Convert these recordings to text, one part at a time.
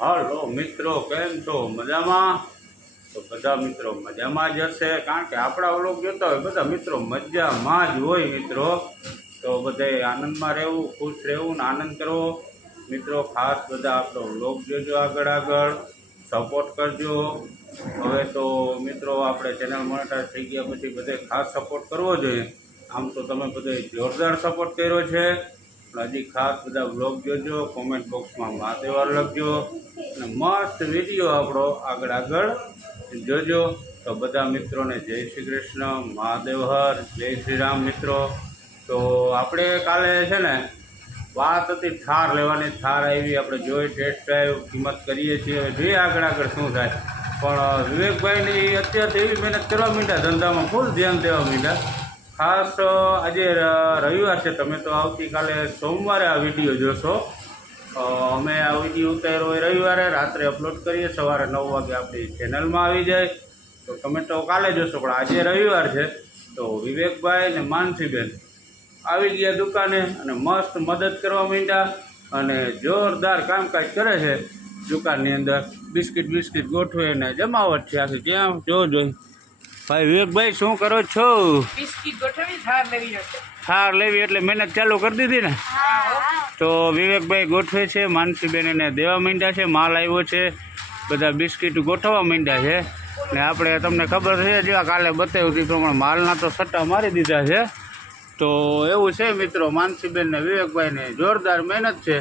હાલો, મિત્રો, કેમ છો? મજામાં? તો બધા મિત્રો મજામાં જ હશે, કારણ કે આપણા વ્લોગ જોતા હોય બધા મિત્રો મજામાં જ હોય, મિત્રો. તો બધે આનંદમાં રહેવું, ખુશ રહેવું ને આનંદ કરવો. મિત્રો, ખાસ બધા આપણો વ્લોગ જોજો આગળ આગળ. સપોર્ટ કરજો. હવે તો, મિત્રો, આપણે ચેનલ મોનેટાઈઝ થઈ ગયા પછી બધે ખાસ સપોર્ટ કરવો જોઈએ. આમ તો તમે બધે જોરદાર સપોર્ટ કર્યો છે. હજી ખાસ બધા વ્લોગ જોજો કોમેન્ટ બોક્સમાં માતેવાર લખજો અને મસ્ત વીડિયો આપણો આગળ આગળ જોજો. તો બધા મિત્રોને જય શ્રી કૃષ્ણ, મહાદેવ હર, જય શ્રી રામ મિત્રો. તો આપણે કાલે છે ને વાત હતી થાર લેવાની, થાર આવી, આપણે જોઈ ટેસ્ટ ડ્રાઈવ કિંમત કરીએ છીએ. હવે જોઈએ આગળ આગળ શું થાય. પણ વિવેકભાઈની અત્યારથી એવી મહેનત કરવા માંડ્યા, ધંધામાં ફૂલ ધ્યાન દેવા માંડ્યા. ખાસ આજે રવિવાર છે, તમે તો આવતીકાલે સોમવારે આ વીડિયો જોશો. અમે આ વીડિયો ઉતાર્યો હોય રવિવારે, રાત્રે અપલોડ કરીએ, સવારે નવ વાગે આપણી ચેનલમાં આવી જાય. તો તમે તો કાલે જોશો, પણ આજે રવિવાર છે. તો વિવેકભાઈ અને માનસીબેન આવી ગયા દુકાને અને મસ્ત મદદ કરવા માંડ્યા અને જોરદાર કામકાજ કરે છે. દુકાનની અંદર બિસ્કિટ બિસ્કિટ ગોઠવે ને જમાવટ છે, આખી જ્યાં જો જોઈ ભાઈ વિવેકભાઈ શું કરો છો? થાર લેવી એટલે મહેનત ચાલુ કરી દીધી ને? તો વિવેકભાઈ ગોઠવે છે માનસીબેન એને દેવા માંડ્યા છે માલ આવ્યો છે. બધા બિસ્કિટ ગોઠવવા માંડ્યા છે. ને આપણે તમને ખબર છે જેવા કાલે બતાવ્યું હતું પ્રમાણે માલના તો સટ્ટા મારી દીધા છે. તો એવું છે મિત્રો માનસીબેન ને વિવેકભાઈને જોરદાર મહેનત છે.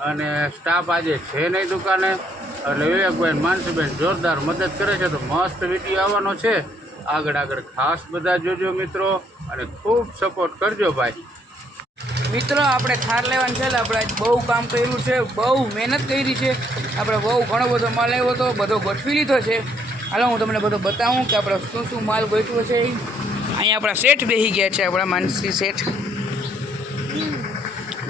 અને સ્ટાફ આજે છે નહીં દુકાને. એટલે વિવેકભાઈ માનસીબેન જોરદાર મદદ કરે છે. તો મસ્ત વીડિયો આવવાનો છે. આગળ આગળ ખાસ બધા જોજો મિત્રો અને ખૂબ સપોર્ટ કરજો ભાઈ. મિત્રો, આપણે થાર લેવાનું છે એટલે આપણે બહુ કામ કર્યું છે, બહુ મહેનત કરી છે. આપણે બહુ ઘણો બધો માલ આવ્યો હતો બધો ગોઠવી લીધો છે. હાલો, હું તમને બધો બતાવું કે આપણે શું શું માલ ગોઠવ્યો છે. અહીંયા આપણા શેઠ બેસી ગયા છે, આપણા માનસી શેઠ.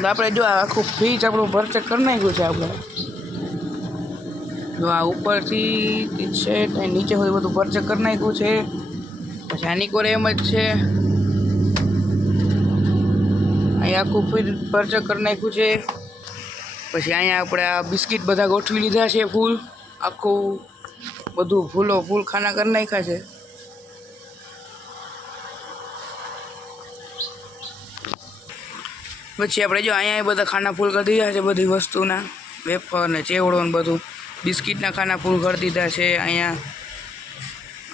આપણે જો આખું ફ્રીજ આપણું ભરચક કરી નાખ્યું છે આપણે. જો આ ઉપરથી છે નીચે સુધી બધું ભરચક કરી નાખ્યું છે. પછી આની કોરે એમ જ છે. અહીંયા આખું ફીર ભરચક કરી નાખ્યું છે. પછી અહીંયા આપણે આ બિસ્કિટ બધા ગોઠવી લીધા છે ફૂલ. આખું બધું ફૂલો ફૂલ ખાના કરી નાખ્યા છે. પછી આપણે જો અહીંયા બધા ખાના ફૂલ કરી દીધા છે બધી વસ્તુના, વેફર ને ચેવડો ને બધું. બિસ્કિટના ખાના ફૂલ કરી દીધા છે, અહીંયા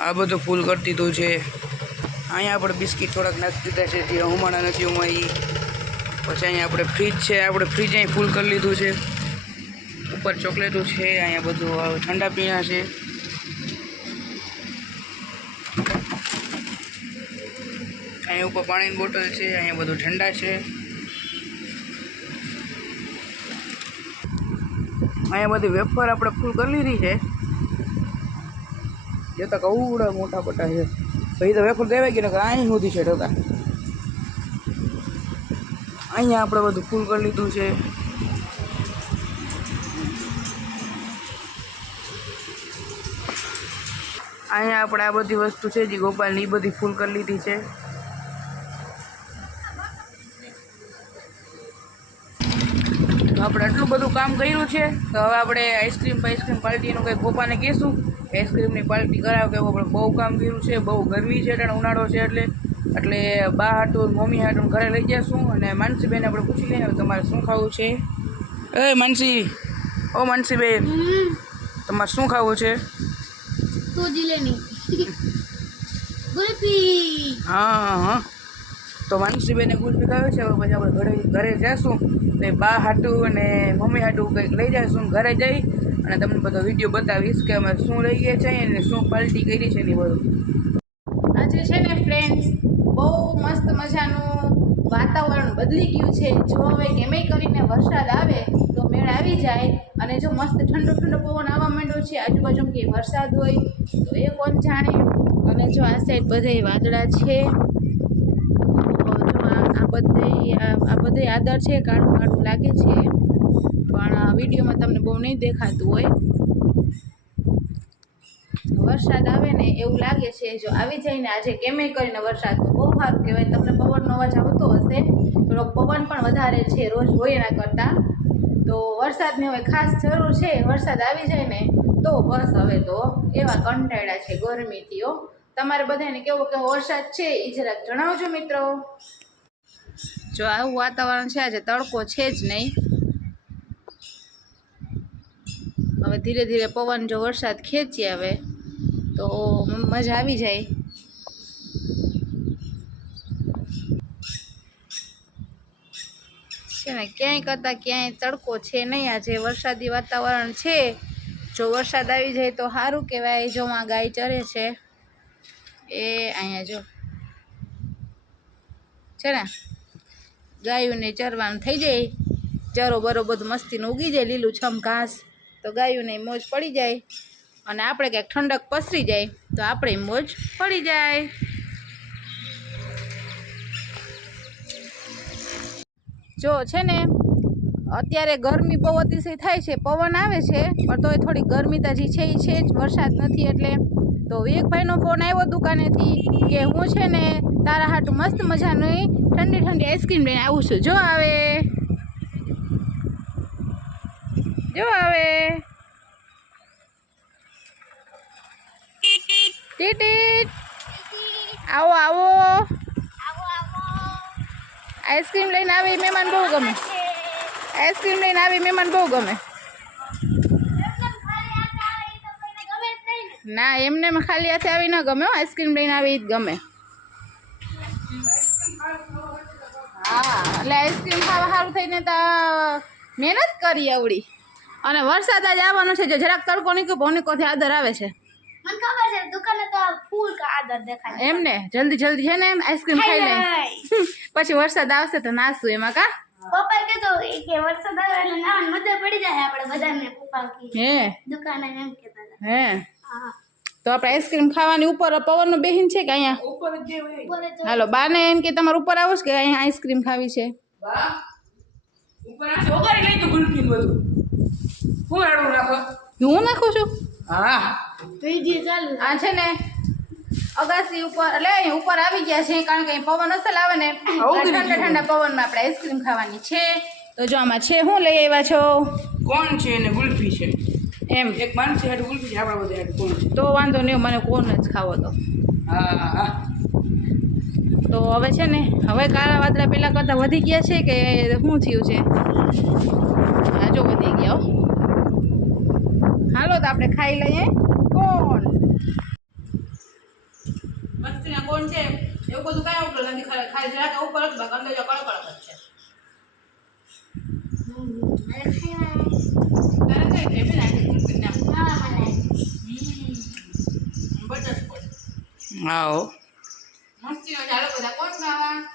આ બધું ફૂલ કરી દીધું છે. અહીંયા આપણે બિસ્કિટ થોડાક નાખી દીધા છે, જે હુમાણા નથી ઉમાઈ પછી અહીંયા આપણે ફ્રીજ છે, આપણે ફ્રીજ અહીં ફૂલ કરી લીધું છે. ઉપર ચોકલેટો છે, અહીંયા બધું ઠંડા પીણા છે. અહીંયા ઉપર પાણીની બોટલ છે, અહીંયા બધું ઠંડા છે. અહીંયા બધી વેફર આપણે ફૂલ કરી લીધી છે. જોતા કવડા મોટા પટા છે. પછી તો વેફર દેવાઈ ગયો ને અહીં સુધી છે ટકા અહીંયા આપણે બધું ફૂલ કરી લીધું છે. અહીંયા આપણે આ બધી વસ્તુ છે જે ગોપાલની એ બધી ફૂલ કરી લીધી છે. આપણે આટલું બધું કામ કર્યું છે તો હવે આપણે આઈસ્ક્રીમ આઈસ્ક્રીમ પાર્ટીનું કંઈક પપ્પાને કહીશું. આઈસ્ક્રીમની પાર્ટી કરાવે કે આપણે બહુ કામ કર્યું છે બહુ ગરમી છે એટલે ઉનાળો છે એટલે. એટલે બા હાટું મમ્મી હાટું ઘરે લઈ જઈશું અને માનસીબેન આપણે પૂછી લઈએ તમારે શું ખાવું છે? એ માનસી. ઓ માનસીબેન તમારે શું ખાવું છે? તો જીલેની ગુલ્ફી હા હા. તો માનસીબેને ગુલ્ફી ખાવે છે, હવે પછી આપણે ઘરે ઘરે જઈશું ને બા હાટું અને મમ્મી હાટું કંઈક લઈ જઈશું ઘરે જઈ અને તમને બધો વીડિયો બતાવીશ કે અમે શું લઈએ છીએ અને શું પાલટી કરી છે ને બધું. આજે છે ને ફ્રેન્ડ્સ બહુ મસ્ત મજાનું વાતાવરણ બદલી ગયું છે. જો હવે કેમે કરીને વરસાદ આવે તો મેળ આવી જાય અને જો મસ્ત ઠંડો ઠંડો પવન આવવા માંડ્યો છે આજુબાજુ કે વરસાદ હોય તો એ કોણ જાણે? અને જો આ સાઈડ બધા વાદળા છે. બધે આ બધે આદર છે કાળું કાળું લાગે છે. પણ વિડીયોમાં તમને બહુ નહીં દેખાતું હોય. વરસાદ આવે ને એવું લાગે છે, જો આવી જાય ને આજે કેમે કરીને વરસાદ, તો બહુ સારું કહેવાય. તમને પવનનો અવાજ આવતો હશે, થોડોક પવન પણ વધારે છે રોજ હોય એના કરતાં. તો વરસાદની હવે ખાસ જરૂર છે, વરસાદ આવી જાય ને, તો બસ હવે તો એવા કંટાળ્યા છે ગરમીથીઓ તમારે બધાને કેવો કેવો વરસાદ છે એ જરાક જણાવજો મિત્રો. જો આવું વાતાવરણ છે, આજે તડકો છે જ નહીં. હવે ધીરે ધીરે પવન જો વરસાદ ખેંચી આવે તો મજા આવી જાય. છે ને, ક્યાંય કરતાં ક્યાંય તડકો છે નહીં, આજે વરસાદી વાતાવરણ છે. જો વરસાદ આવી જાય તો સારું કહેવાય, જો માં ગાય ચરે છે. એ અહીંયા જો. છે ને? ગાયોને ચરવાનું થઈ જાય. ચરો બરો બધું મસ્તીનું ઉગી જાય, લીલું છમ ઘાસ. તો ગાયોને મોજ પડી જાય અને આપણે ક્યાંક ઠંડક પસરી જાય, તો આપણે મોજ પડી જાય. જો છે ને, અત્યારે ગરમી બહુ અતિશય થાય છે, પવન આવે છે, પણ તોય થોડી ગરમી તો હજી છે એ છે જ, વરસાદ નથી એટલે તો વિવેકભાઈનો ફોન આવ્યો દુકાનેથી કે હું છે ને તારા હાટું મસ્ત મજાની ઠંડી ઠંડી આઈસ્ક્રીમ લઈને આવું છું. જો આવે. જો આવે. ટીટીટ આવો આવો. આઈસ્ક્રીમ લઈને આવી, મહેમાન બહુ ગમે. આઈસ્ક્રીમ લઈને આવી, મહેમાન બહુ ગમે. ના એમને એમ ખાલી હાથે આવી ન ગમે આઈસ્ક્રીમ લઈને આવી જ ગમે. હા એટલે આઈસ્ક્રીમ ખાવા સારું થઈને તો મહેનત કરી આવડી. અને વરસાદ આજે આવવાનો છે જે જરાક તડકો નીકળ્યો પોનીકોથી આદર આવે છે. મને ખબર છે દુકાને તો ફૂલ આદર દેખાય. એમને જલ્દી જલ્દી છે ને એમ આઈસ્ક્રીમ ખાઈ લે. પછી વરસાદ આવશે તો નાસું એમાં કા? પપ્પા કીધું કે વરસાદ આવે એટલે નાવાની મજા પડી જાય આપણે બધાને પપ્પા કી. હે. દુકાને એમ કહેતા હા. તો આપણે આઈસ્ક્રીમ ખાવાની ઉપર પવનનો બેહીન છે કે અહીંયા? હાલો બાને એમ કે તમારે ઉપર આવો કે અહીંયા આઈસ્ક્રીમ ખાવી છે? ઉપર આ ચોગાડી લઈ તો ગુલકી બધું. હું હું નાખું છું? હા. આ છે ને અગાસી ઉપર એટલે અહીં ઉપર આવી ગયા છે કારણ કે અહીં પવન અસલ આવે ને. ઠંડા ઠંડા પવનમાં આપણે આઈસ્ક્રીમ ખાવાની છે. તો જો આમાં છે શું લઈ આવ્યા છો? કોણ છે ને ગુલ્ફી છે? એમ. એક માણસ હેઠ ગુલ્ફી છે આપણા બધા હેઠ કોણ છે? તો વાંધો નહીં મને કોણ જ ખાવો તો. હા હા. તો હવે છે ને હવે કાળા વાદળા પેલા કરતાં વધી ગયા છે કે શું થયું છે? હા જો વધી ગયા હો. હાલો તો આપણે ખાઈ લઈએ. કોણ? મસ્તીના કોણ છે? એવું બધું કાંઈ ઉપર નથી ખાલી ખાલી જરાક ઉપર જ બાકી અંદર જો કડક છે. તારે કઈ નાખ હા મને બટરસ્કોચ આવો. મસ્તીનો ચાલો બધા કોણ ખાવા?